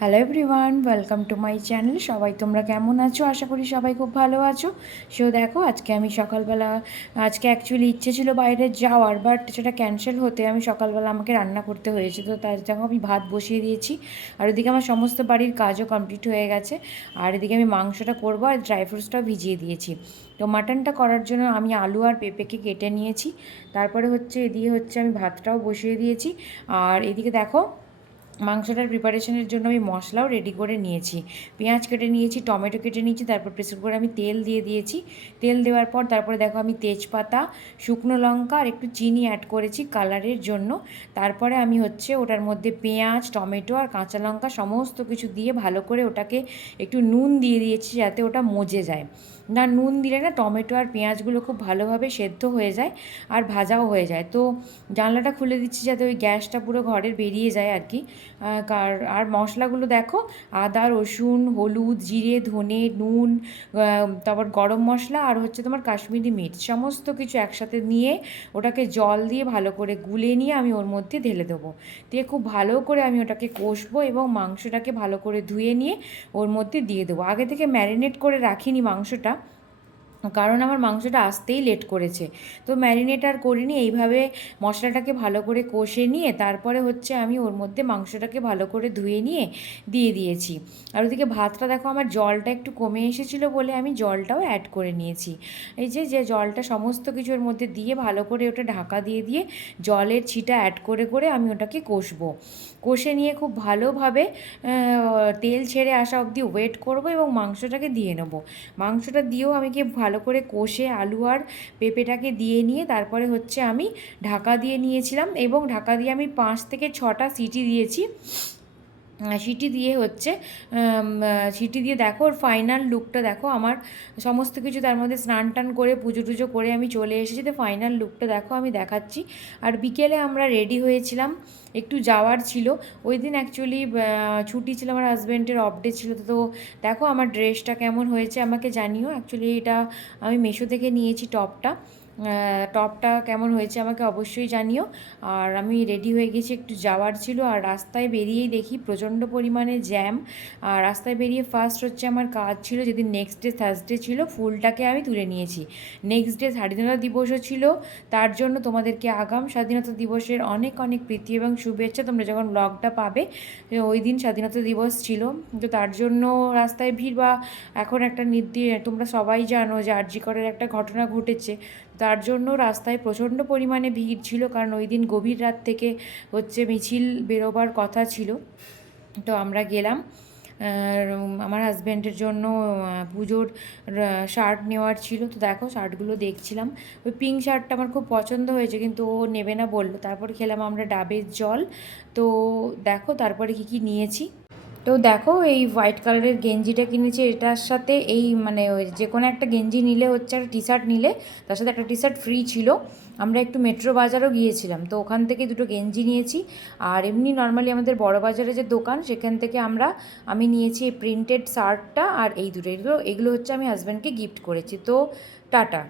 Hello everyone, welcome to my channel. সবাই তোমরা কেমন আছো? আশা করি সবাই খুব ভালো আছো। সো দেখো, আজকে আমি সকালবেলা অ্যাকচুয়ালি ইচ্ছে ছিল বাইরে যাওয়ার, বাট সেটা ক্যান্সেল হতে আমি সকালবেলা আমাকে রান্না করতে হয়েছে। তো তার জন্য আমি ভাত বসিয়ে দিয়েছি, আর এদিকে আমার সমস্ত বাড়ির কাজও কমপ্লিট হয়ে গেছে। আর এদিকে আমি মাংসটা করবো আর ড্রাই ফ্রুটসটাও ভিজিয়ে দিয়েছি। তো মাটনটা করার জন্য আমি আলু আর পেঁপেকে কেটে নিয়েছি। তারপরে এদিকে আমি ভাতটাও বসিয়ে দিয়েছি। আর এদিকে দেখো, মাংসটার প্রিপারেশনের জন্য আমি মশলাও রেডি করে নিয়েছি। পেঁয়াজ কেটে নিয়েছি, টমেটো কেটে নিয়েছি, তারপর প্রেসার কুকারে আমি তেল দিয়ে দিয়েছি। তেল দেওয়ার পর তারপরে দেখো আমি তেজপাতা, শুকনো লঙ্কা আর একটু চিনি অ্যাড করেছি কালারের জন্য। তারপরে আমি ওটার মধ্যে পেঁয়াজ, টমেটো আর কাঁচা লঙ্কা সমস্ত কিছু দিয়ে ভালো করে ওটাকে একটু নুন দিয়ে দিয়েছি যাতে ওটা মজে যায়। না, নুন দিলে না টমেটো আর পেঁয়াজগুলো খুব ভালোভাবে সেদ্ধ হয়ে যায় আর ভাজাও হয়ে যায়। তো জানলাটা খুলে দিচ্ছি যাতে ওই গ্যাসটা পুরো ঘরের বেরিয়ে যায় আর কি। আর মশলাগুলো দেখো, আদা, রসুন, হলুদ, জিরে, ধনে, নুন, তারপর গরম মশলা আর তোমার কাশ্মীরি মির্চ সমস্ত কিছু একসাথে নিয়ে ওটাকে জল দিয়ে ভালো করে গুলে নিয়ে আমি ওর মধ্যে ঢেলে দেবো। দিয়ে খুব ভালো করে আমি ওটাকে কষবো এবং মাংসটাকে ভালো করে ধুয়ে নিয়ে ওর মধ্যে দিয়ে দেবো। আগে থেকে ম্যারিনেট করে রাখিনি মাংসটা, কারণ আমার মাংসটা আসতেই লেট করেছে। তো ম্যারিনেট আর করিনি, এইভাবে মশলাটাকে ভালো করে কষে নিয়ে তারপরে আমি ওর মধ্যে মাংসটাকে ভালো করে ধুয়ে নিয়ে দিয়ে দিয়েছি। আর ওদিকে ভাতটা দেখো, আমার জলটা একটু কমে এসেছিলো বলে আমি জলটাও অ্যাড করে নিয়েছি। এই যে জলটা সমস্ত কিছুর মধ্যে দিয়ে ভালো করে ওটা ঢাকা দিয়ে দিয়ে জলের ছিটা অ্যাড করে করে আমি ওটাকে কষবো। কষে নিয়ে খুব ভালোভাবে তেল ছেড়ে আসা অবধি ওয়েট করব এবং মাংসটাকে দিয়ে নেবো। মাংসটা দিয়েও আমি ভালো করে কষে আলু আর পেঁপেটাকে দিয়ে নিয়ে তারপরে আমি ঢাকা দিয়ে নিয়েছিলাম এবং ঢাকা দিয়ে আমি 5 থেকে 6টা সিটি দিয়েছি। সিটি দিয়ে সিটি দিয়ে দেখো ওর ফাইনাল লুকটা দেখো। আমার সমস্ত কিছু তার মধ্যে স্নান টান করে পুজো টুজো করে আমি চলে এসেছি। তো ফাইনাল লুকটা দেখো আমি দেখাচ্ছি। আর বিকেলে আমরা রেডি হয়েছিলাম, একটু যাওয়ার ছিল। ওই দিন অ্যাকচুয়ালি ছুটি ছিল, আমার হাজব্যান্ডের অফ ডে ছিল। তো দেখো আমার ড্রেসটা কেমন হয়েছে আমাকে জানিও। অ্যাকচুয়ালি এটা আমি মিশো থেকে নিয়েছি টপটা কেমন হয়েছে আমাকে অবশ্যই জানিও। আর আমি রেডি হয়ে গেছি, একটু যাওয়ার ছিল। আর রাস্তায় বেরিয়েই দেখি প্রচণ্ড পরিমাণে জ্যাম। আর রাস্তায় বেরিয়ে ফার্স্ট আমার কাজ ছিল, যেদিন নেক্সট ডে থার্সডে ছিল, ফুলটাকে আমি তুলে নিয়েছি। নেক্সট ডে স্বাধীনতা দিবসও ছিল, তার জন্য তোমাদেরকে আগাম স্বাধীনতা দিবসের অনেক অনেক প্রীতি এবং শুভেচ্ছা। তোমরা যখন ব্লগটা পাবে ওই দিন স্বাধীনতা দিবস ছিল, তো তার জন্য রাস্তায় ভিড়। বা এখন একটা তোমরা সবাই জানো যে আরজি করের একটা ঘটনা ঘটেছে, তার জন্য রাস্তায় প্রচণ্ড পরিমাণে ভিড় ছিল। কারণ ওই দিন গভীর রাত থেকে মিছিল বেরোবার কথা ছিল। তো আমরা গেলাম। আমার হাজব্যান্ডের জন্য পুজোর শার্ট নেওয়ার ছিল। তো দেখো শার্টগুলো দেখছিলাম, ওই পিঙ্ক শার্টটা আমার খুব পছন্দ হয়েছে, কিন্তু ও নেবে না বললো। তারপর খেলাম আমরা ডাবের জল। তো দেখো তারপরে কী নিয়েছি। তো দেখো, এই হোয়াইট কালারের গেঞ্জিটা কিনেছি, এটার সাথে ওই যে কোনো একটা গেঞ্জি নিলে একটা টি শার্ট নিলে তার সাথে একটা টি শার্ট ফ্রি ছিল। আমরা একটু মেট্রো বাজারও গিয়েছিলাম, তো ওখান থেকে দুটো গেঞ্জি নিয়েছি। আর এমনি নর্মালি আমাদের বড় বাজারে যে দোকান, সেখান থেকে আমি নিয়েছি এই প্রিন্টেড শার্টটা আর এই দুটো। এগুলো আমি হাজব্যান্ডকে গিফট করেছি। তো টাটা।